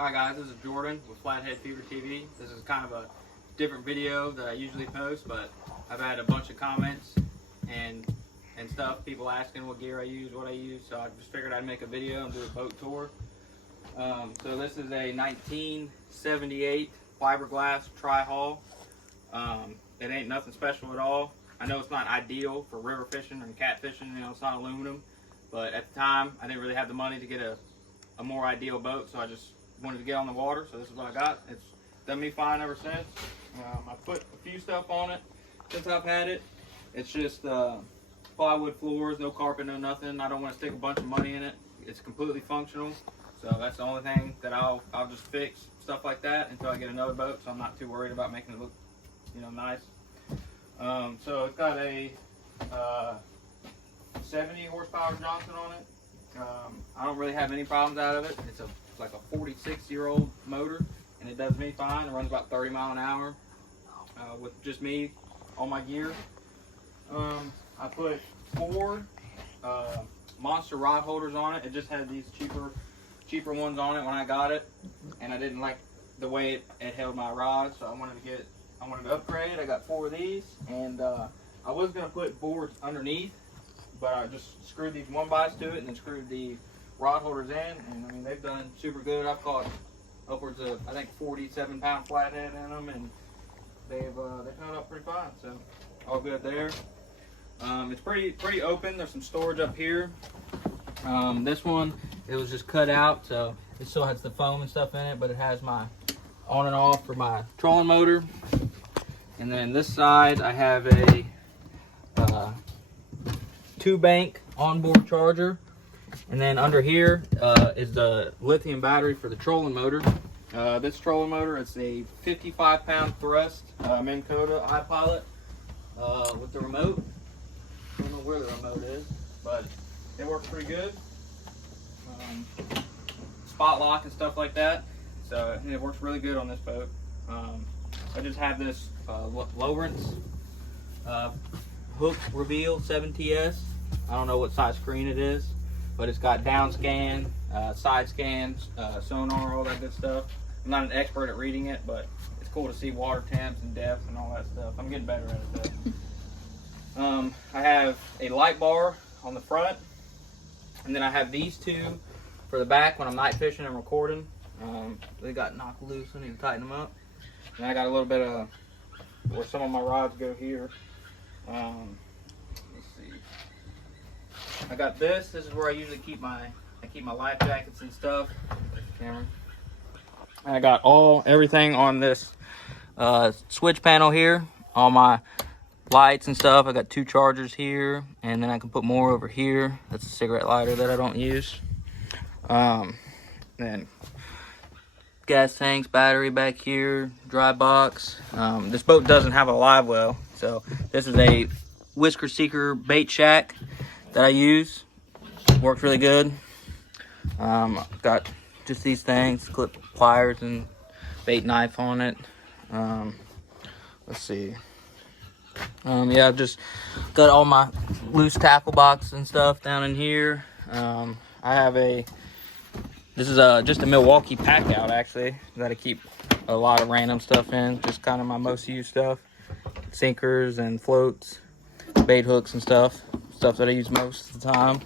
Hi guys, this is Jordan with Flathead Fever TV. This is kind of a different video that I usually post, but I've had a bunch of comments and stuff, people asking what gear I use, what I use, so I just figured I'd make a video and do a boat tour. So this is a 1978 fiberglass tri-hull. It ain't nothing special at all. I know it's not ideal for river fishing and catfishing, you know, it's not aluminum, but at the time I didn't really have the money to get a more ideal boat, so I just wanted to get on the water, so this is what I got. It's done me fine ever since. I put a few stuff on it since I've had it. It's just plywood floors, no carpet, no nothing. I don't want to stick a bunch of money in it. It's completely functional, so that's the only thing that I'll just fix, stuff like that, until I get another boat, so I'm not too worried about making it look, you know, nice. So it's got a 70 horsepower Johnson on it. I don't really have any problems out of it. It's like a 46-year-old motor, and it does me fine. It runs about 30 miles an hour with just me on my gear. I put 4 monster rod holders on it. It just had these cheaper ones on it when I got it, and I didn't like the way it held my rod, so I wanted to upgrade. I got 4 of these, and I was gonna put boards underneath, but I just screwed these 1x to it and then screwed the rod holders in, and I mean, they've done super good. I've caught upwards of, I think, 47-pound flathead in them, and they've held up pretty fine, so all good there. It's pretty open. There's some storage up here. This one, it was just cut out, so it still has the foam and stuff in it, but it has my on and off for my trolling motor. And then this side, I have a 2-bank onboard charger. And then under here is the lithium battery for the trolling motor. This trolling motor, it's a 55-pound thrust Minn Kota iPilot with the remote. I don't know where the remote is, but it works pretty good. Spot lock and stuff like that. So it works really good on this boat. I just have this Lowrance hook reveal 7TS. I don't know what size screen it is, but it's got down scan, side scans, sonar, all that good stuff. I'm not an expert at reading it, but it's cool to see water temps and depth and all that stuff. I'm getting better at it though. I have a light bar on the front, and then I have these 2 for the back when I'm night fishing and recording. They got knocked loose. I need to tighten them up. And I got a little bit of where some of my rods go here. Let's see. I got this. This is where I usually keep my life jackets and stuff. Camera. And I got everything on this switch panel here. All my lights and stuff. I got 2 chargers here, and then I can put more over here. That's a cigarette lighter that I don't use. Then gas tanks, battery back here, dry box. This boat doesn't have a live well, so this is a Whisker Seeker bait shack that I use. Works really good. Got just these things, clip pliers and bait knife on it. Let's see. Yeah, I've just got all my loose tackle box and stuff down in here. I have this is just a Milwaukee pack out, actually, that I keep a lot of random stuff in, just kind of my most used stuff. Sinkers and floats, bait hooks and stuff that I use most of the time.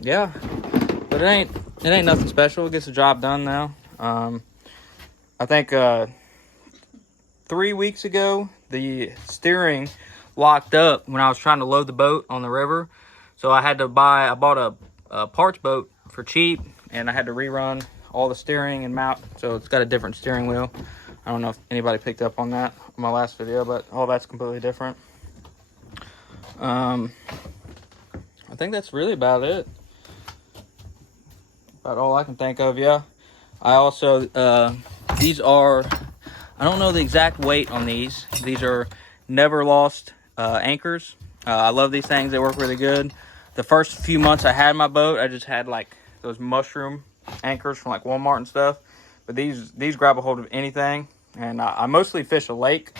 Yeah, but it ain't nothing special. It gets the job done now. I think 3 weeks ago, the steering locked up when I was trying to load the boat on the river. So I bought a parts boat for cheap, and I had to rerun all the steering and mount. So it's got a different steering wheel. I don't know if anybody picked up on that in my last video, but all that's completely different. I think that's really about it. About all I can think of, yeah. I also, these are, I don't know the exact weight on these. These are never lost anchors. I love these things. They work really good. The first few months I had my boat, I just had like those mushroom anchors from like Walmart and stuff. But these grab a hold of anything. And I mostly fish a lake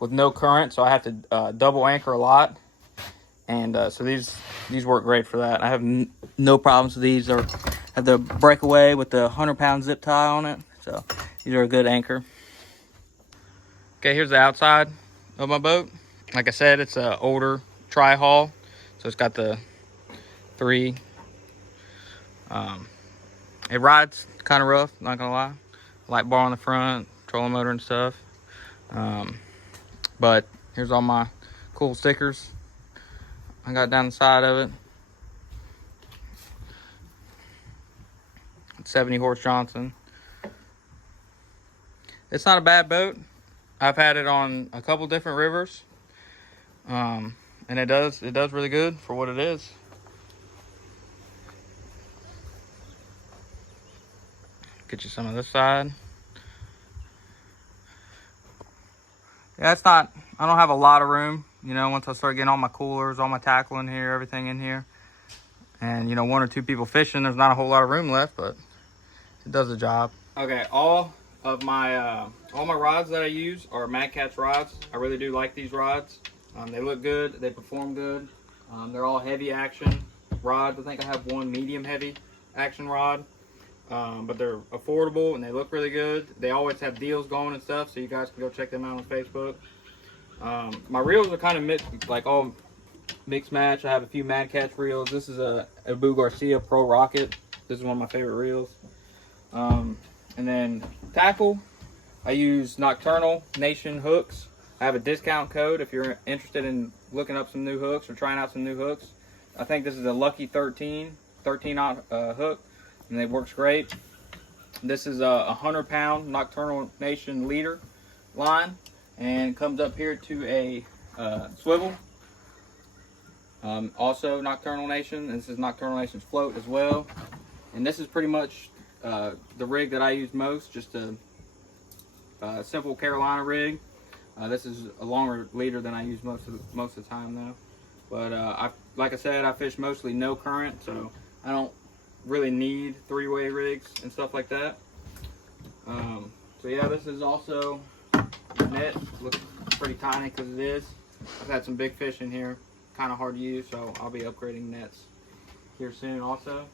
with no current, so I have to double anchor a lot. And so these work great for that. I have no problems with these. They Have the breakaway with the 100-pound zip tie on it. So these are a good anchor. Okay, here's the outside of my boat. Like I said, it's an older tri-hull, so it's got the 3. It rides kind of rough, not gonna lie. Light bar on the front, trolling motor and stuff. But here's all my cool stickers I got down the side of it. 70 horse Johnson. It's not a bad boat. I've had it on a couple different rivers, and it does really good for what it is. Get you some of this side. Yeah, it's not, I don't have a lot of room, you know, once I start getting all my coolers, all my tackle in here, everything in here. And, you know, 1 or 2 people fishing, there's not a whole lot of room left, but it does the job. Okay, all my rods that I use are Mad Catz rods. I really do like these rods. They look good, they perform good. They're all heavy action rods. I think I have one medium heavy action rod. But they're affordable and they look really good. They always have deals going and stuff, so you guys can go check them out on Facebook. My reels are kind of like all mixed match. I have a few Mad Catz reels. This is a Abu Garcia Pro Rocket. This is one of my favorite reels. And then tackle, I use Nocturnal Nation hooks. I have a discount code if you're interested in looking up some new hooks or trying out some new hooks. I think this is a Lucky 13 aught hook, and it works great. This is a 100-pound Nocturnal Nation leader line, and comes up here to a swivel. Also Nocturnal Nation. This is Nocturnal Nation's float as well. And this is pretty much the rig that I use most, just a simple Carolina rig. This is a longer leader than I use most of the time though. But like I said, I fish mostly no current, so I don't really need 3-way rigs and stuff like that. So yeah, this is also the net. Looks pretty tiny because it is. I've had some big fish in here, kind of hard to use, so I'll be upgrading nets here soon also.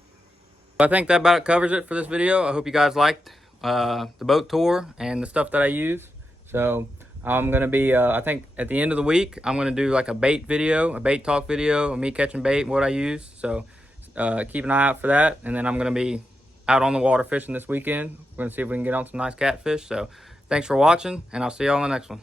I think that about covers it for this video. I hope you guys liked the boat tour and the stuff that I use. So I'm gonna be, I think at the end of the week, I'm gonna do like a bait video, a bait talk video of me catching bait and what I use. So keep an eye out for that. And then I'm gonna be out on the water fishing this weekend. We're gonna see if we can get on some nice catfish. So thanks for watching, and I'll see you all in the next one.